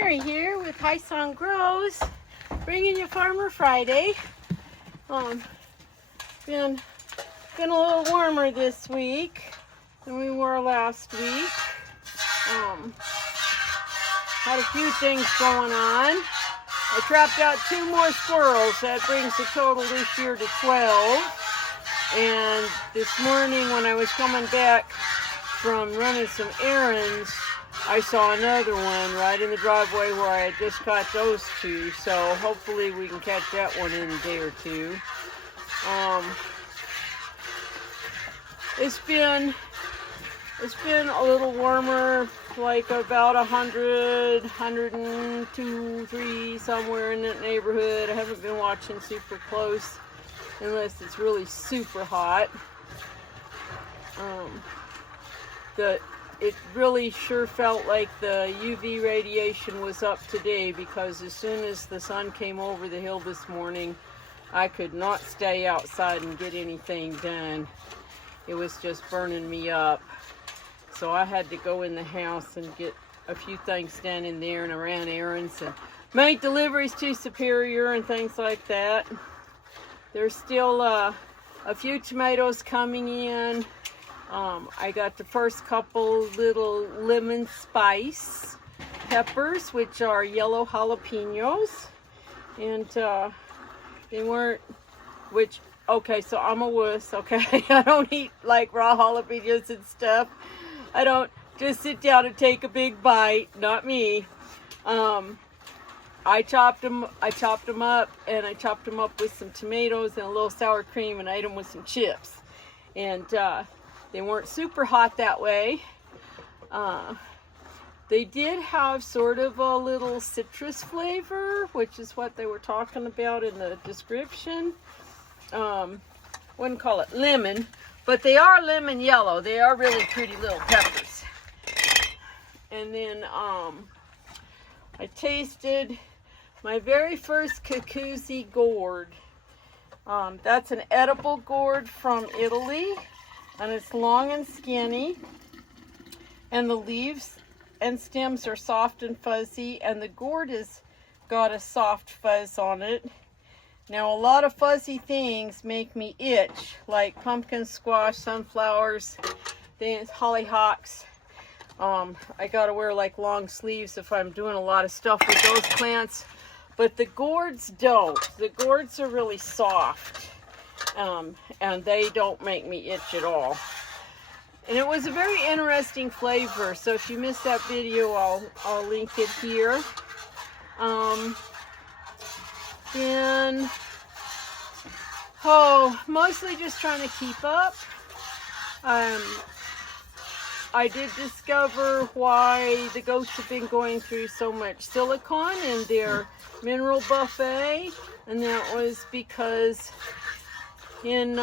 Mary here with High Song Grows, bringing you Farmer Friday. Been a little warmer this week than we were last week. Had a few things going on. I trapped out 2 more squirrels. That brings the total this year to 12. And this morning when I was coming back from running some errands, I saw another one right in the driveway where I had just caught those 2. So hopefully we can catch that one in a day or 2. It's been a little warmer, like about 100, 102, 3, somewhere in that neighborhood. I haven't been watching super close unless it's really super hot. It really sure felt like the UV radiation was up today, because as soon as the sun came over the hill this morning, I could not stay outside and get anything done. It was just burning me up. So I had to go in the house and get a few things done in there, and I ran errands and made deliveries to Superior and things like that. There's still a few tomatoes coming in. I got the first couple little lemon spice peppers, which are yellow jalapenos, and they weren't, okay, so I'm a wuss, okay? I don't eat like raw jalapenos and stuff. I don't just sit down and take a big bite, not me. I chopped them up, and I chopped them up with some tomatoes and a little sour cream, and I ate them with some chips. And they weren't super hot that way. They did have sort of a little citrus flavor, which is what they were talking about in the description. Wouldn't call it lemon, but they are lemon yellow. They are really pretty little peppers. And then I tasted my very first Cucuzzi gourd. That's an edible gourd from Italy, and it's long and skinny, and the leaves and stems are soft and fuzzy, and the gourd has got a soft fuzz on it. Now, a lot of fuzzy things make me itch, like pumpkin squash, sunflowers, hollyhocks. I gotta wear like long sleeves if I'm doing a lot of stuff with those plants, but the gourds don't. The gourds are really soft, and they don't make me itch at all. And it was a very interesting flavor, so if you missed that video, I'll link it here. Mostly just trying to keep up. I did discover why the goats have been going through so much silicone in their mineral buffet, and that was because in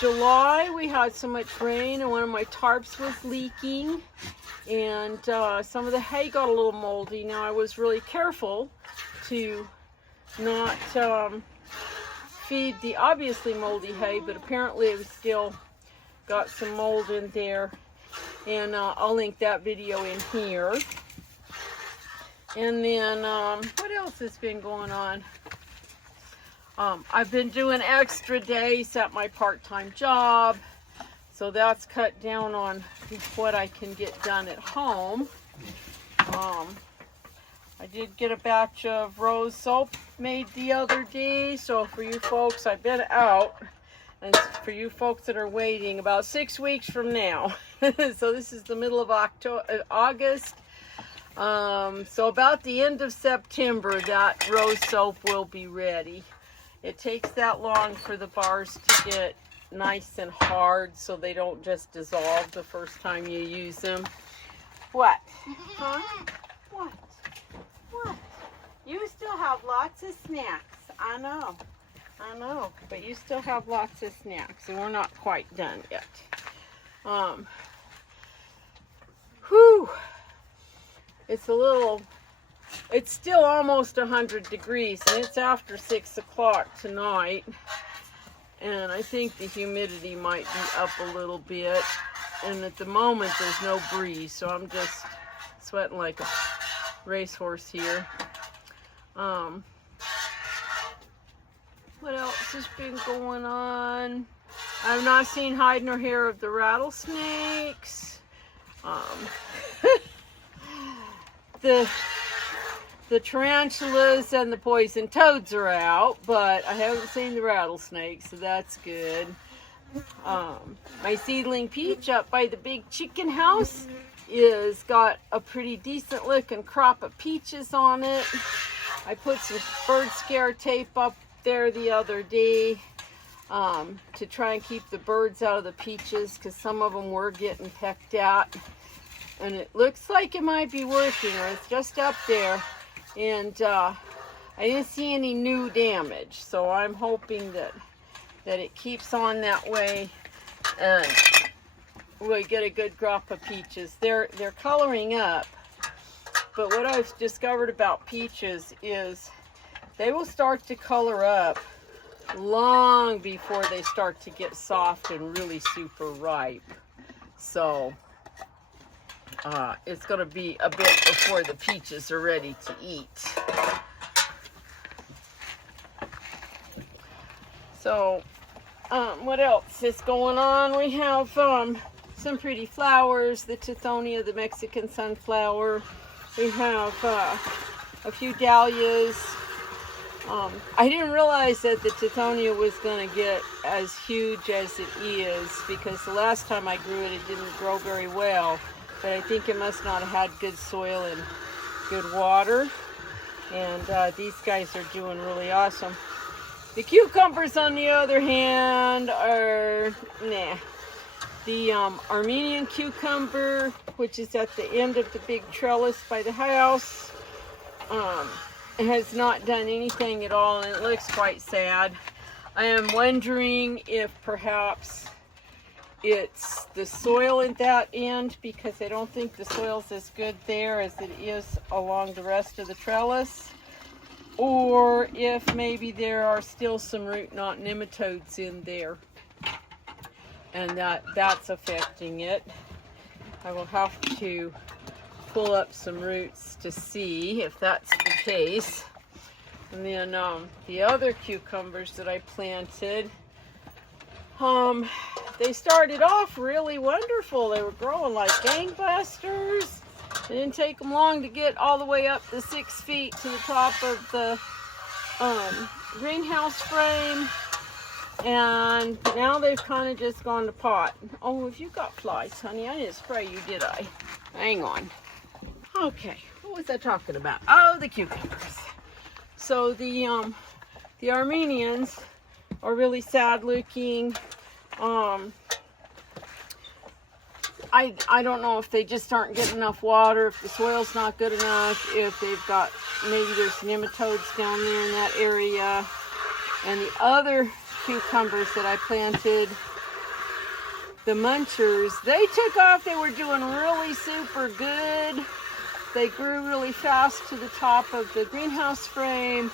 July we had so much rain, and one of my tarps was leaking, and some of the hay got a little moldy. Now, I was really careful to not feed the obviously moldy hay, but apparently it was still got some mold in there, and I'll link that video in here. And then what else has been going on? I've been doing extra days at my part-time job, so that's cut down on what I can get done at home. I did get a batch of rose soap made the other day, so for you folks, I've been out, and for you folks that are waiting, about 6 weeks from now. So this is the middle of August. So about the end of September, that rose soap will be ready. It takes that long for the bars to get nice and hard, so they don't just dissolve the first time you use them. What? Huh? What? What? You still have lots of snacks. I know, but you still have lots of snacks, and we're not quite done yet. It's still almost 100 degrees, and it's after 6 o'clock tonight, and I think the humidity might be up a little bit, and at the moment there's no breeze, so I'm just sweating like a racehorse here. What else has been going on? I've not seen hide nor hair of the rattlesnakes. The tarantulas and the poison toads are out, but I haven't seen the rattlesnakes, so that's good. My seedling peach up by the big chicken house is got a pretty decent looking crop of peaches on it. I put some bird scare tape up there the other day to try and keep the birds out of the peaches, because some of them were getting pecked at, and it looks like it might be working, or it's just up there. And I didn't see any new damage, so I'm hoping that it keeps on that way and we get a good crop of peaches. They're coloring up, but what I've discovered about peaches is they will start to color up long before they start to get soft and really super ripe. So it's going to be a bit before the peaches are ready to eat. So what else is going on? We have some pretty flowers, the Tithonia, the Mexican sunflower. We have a few dahlias. I didn't realize that the Tithonia was going to get as huge as it is, because the last time I grew it, it didn't grow very well. But I think it must not have had good soil and good water. And these guys are doing really awesome. The cucumbers, on the other hand, are nah. The Armenian cucumber, which is at the end of the big trellis by the house, has not done anything at all, and it looks quite sad. I am wondering if perhaps it's the soil at that end, because I don't think the soil's as good there as it is along the rest of the trellis, or if maybe there are still some root knot nematodes in there, and that's affecting it. I will have to pull up some roots to see if that's the case. And then the other cucumbers that I planted, they started off really wonderful. They were growing like gangbusters. It didn't take them long to get all the way up the 6 feet to the top of the greenhouse frame. And now they've kind of just gone to pot. Oh, have you got flies, honey? I didn't spray you, did I? Hang on. Okay, what was I talking about? Oh, the cucumbers. So the Armenians are really sad looking. I don't know if they just aren't getting enough water, if the soil's not good enough, if they've got, maybe there's nematodes down there in that area. And the other cucumbers that I planted, the munchers, they took off. They were doing really super good. They grew really fast to the top of the greenhouse frame,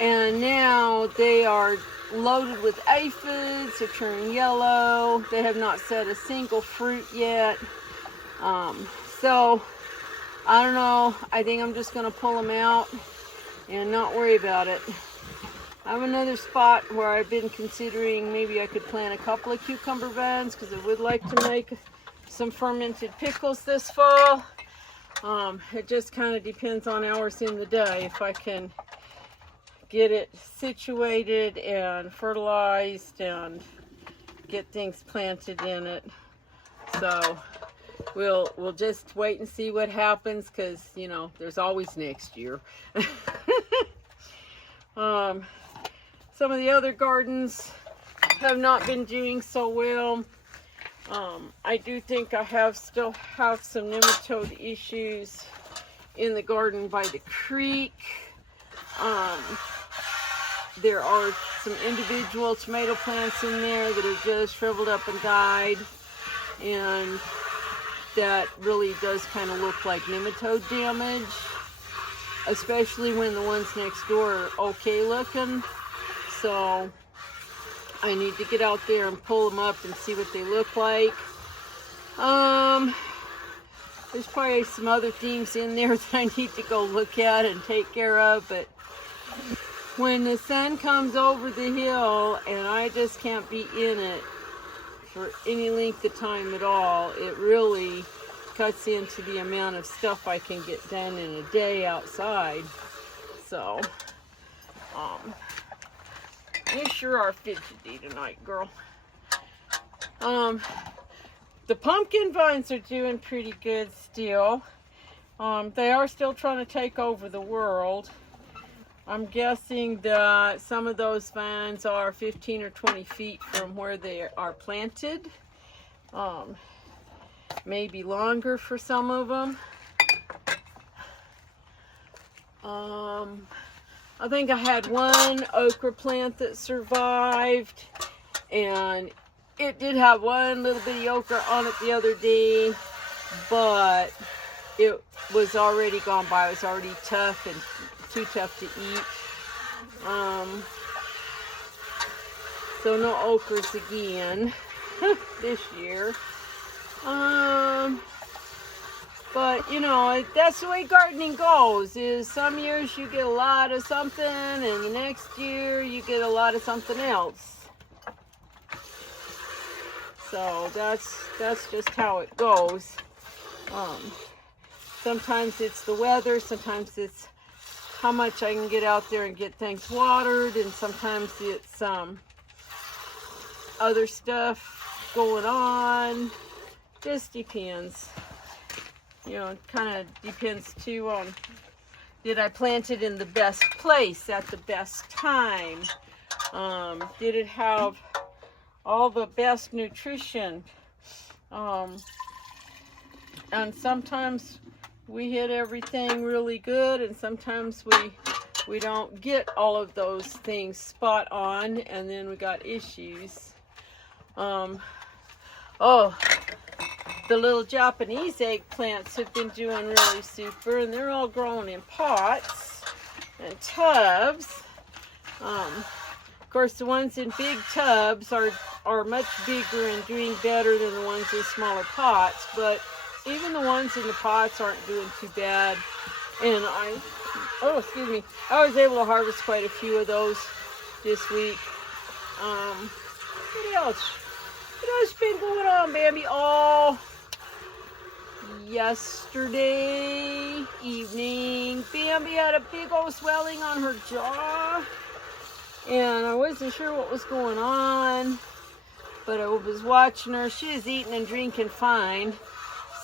and now they are loaded with aphids. They're turning yellow. They have not set a single fruit yet. So I don't know. I think I'm just going to pull them out and not worry about it. I have another spot where I've been considering maybe I could plant a couple of cucumber vines, because I would like to make some fermented pickles this fall. It just kind of depends on hours in the day if I can get it situated and fertilized and get things planted in it. So we'll just wait and see what happens, because you know there's always next year. Some of the other gardens have not been doing so well. I do think I still have some nematode issues in the garden by the creek. There are some individual tomato plants in there that have just shriveled up and died, and that really does kind of look like nematode damage, especially when the ones next door are okay looking. So I need to get out there and pull them up and see what they look like. There's probably some other things in there that I need to go look at and take care of, but when the sun comes over the hill and I just can't be in it for any length of time at all, it really cuts into the amount of stuff I can get done in a day outside. So, you sure are fidgety tonight, girl. The pumpkin vines are doing pretty good still. They are still trying to take over the world. I'm guessing that some of those vines are 15 or 20 feet from where they are planted. Maybe longer for some of them. I think I had one okra plant that survived, and it did have one little bitty okra on it the other day, but it was already gone by. It was already tough and too tough to eat. So no okras again this year. But you know, that's the way gardening goes, is some years you get a lot of something and the next year you get a lot of something else. So that's just how it goes. Sometimes it's the weather, sometimes it's how much I can get out there and get things watered, and sometimes it's other stuff going on. Just depends. You know, it kind of depends too on, did I plant it in the best place at the best time? Did it have all the best nutrition? And sometimes we hit everything really good, and sometimes we don't get all of those things spot on, and then we got issues. The little Japanese eggplants have been doing really super, and they're all growing in pots and tubs. Of course, the ones in big tubs are much bigger and doing better than the ones in smaller pots, but even the ones in the pots aren't doing too bad. And I was able to harvest quite a few of those this week. What else? What else been going on, Bambi? Oh, yesterday evening, Bambi had a big old swelling on her jaw, and I wasn't sure what was going on, but I was watching her. She was eating and drinking fine,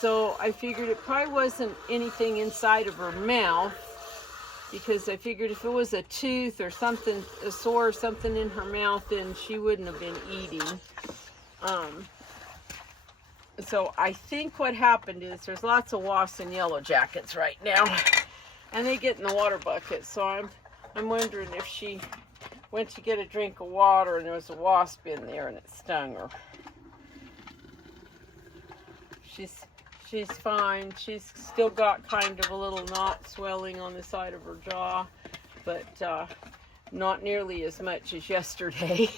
so I figured it probably wasn't anything inside of her mouth, because I figured if it was a tooth or something, a sore or something in her mouth, then she wouldn't have been eating. So I think what happened is there's lots of wasps and yellow jackets right now, and they get in the water bucket. So I'm wondering if she went to get a drink of water and there was a wasp in there and it stung her. She's fine. She's still got kind of a little knot swelling on the side of her jaw, but not nearly as much as yesterday.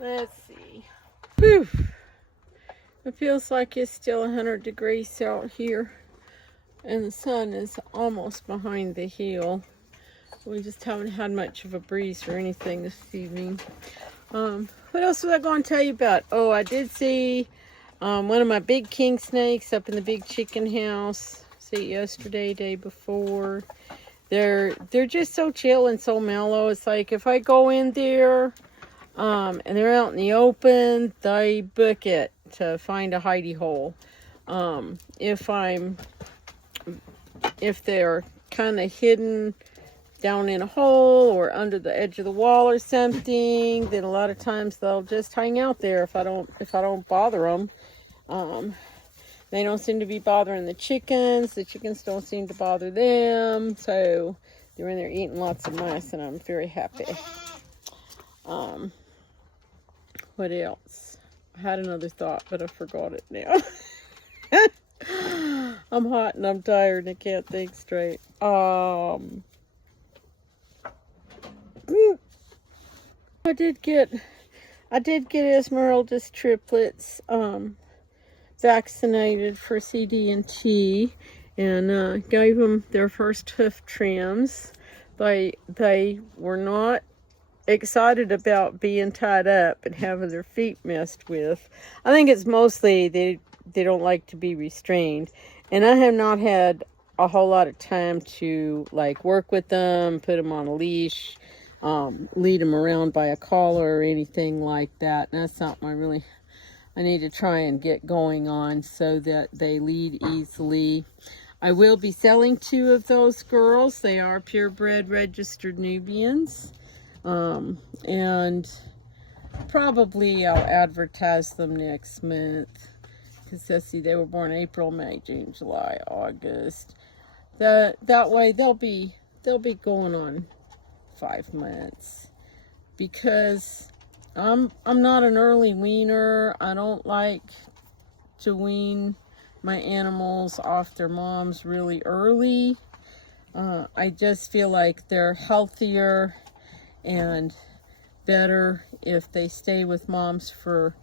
Let's see. Whew. It feels like it's still 100 degrees out here, and the sun is almost behind the hill. We just haven't had much of a breeze or anything this evening. What else was I going to tell you about? Oh, I did see one of my big king snakes up in the big chicken house. See it yesterday, day before. They're just so chill and so mellow. It's like if I go in there and they're out in the open, they book it to find a hidey hole. If they're kind of hidden down in a hole or under the edge of the wall or something, then a lot of times they'll just hang out there if I don't bother them. They don't seem to be bothering the chickens. The chickens don't seem to bother them. So they're in there eating lots of mice, and I'm very happy. What else? I had another thought, but I forgot it now. I'm hot and I'm tired and I can't think straight. I I did get Esmeralda's triplets vaccinated for CD&T, and gave them their first hoof trims. They were not excited about being tied up and having their feet messed with. I think it's mostly they don't like to be restrained, and I have not had a whole lot of time to like work with them, put them on a leash, lead them around by a collar or anything like that. And that's something I need to try and get going on so that they lead easily. I will be selling 2 of those girls. They are purebred registered Nubians. And probably I'll advertise them next month. Because let's see, they were born April, May, June, July, August. That way they'll be going on 5 months. Because I'm not an early weaner. I don't like to wean my animals off their moms really early. I just feel like they're healthier and better if they stay with moms for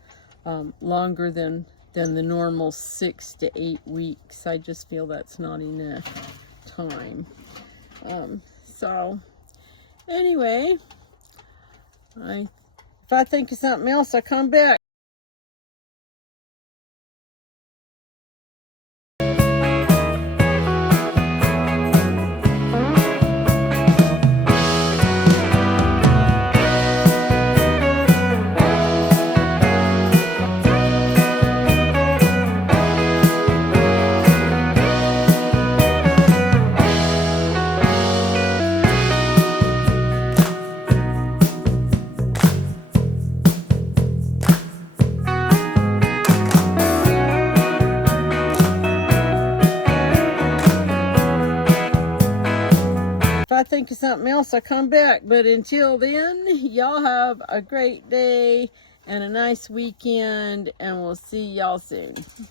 longer than the normal 6 to 8 weeks. I just feel that's not enough time. So anyway, if I think of something else, I'll come back. If I think of something else, I'll come back. But until then, y'all have a great day and a nice weekend, and we'll see y'all soon.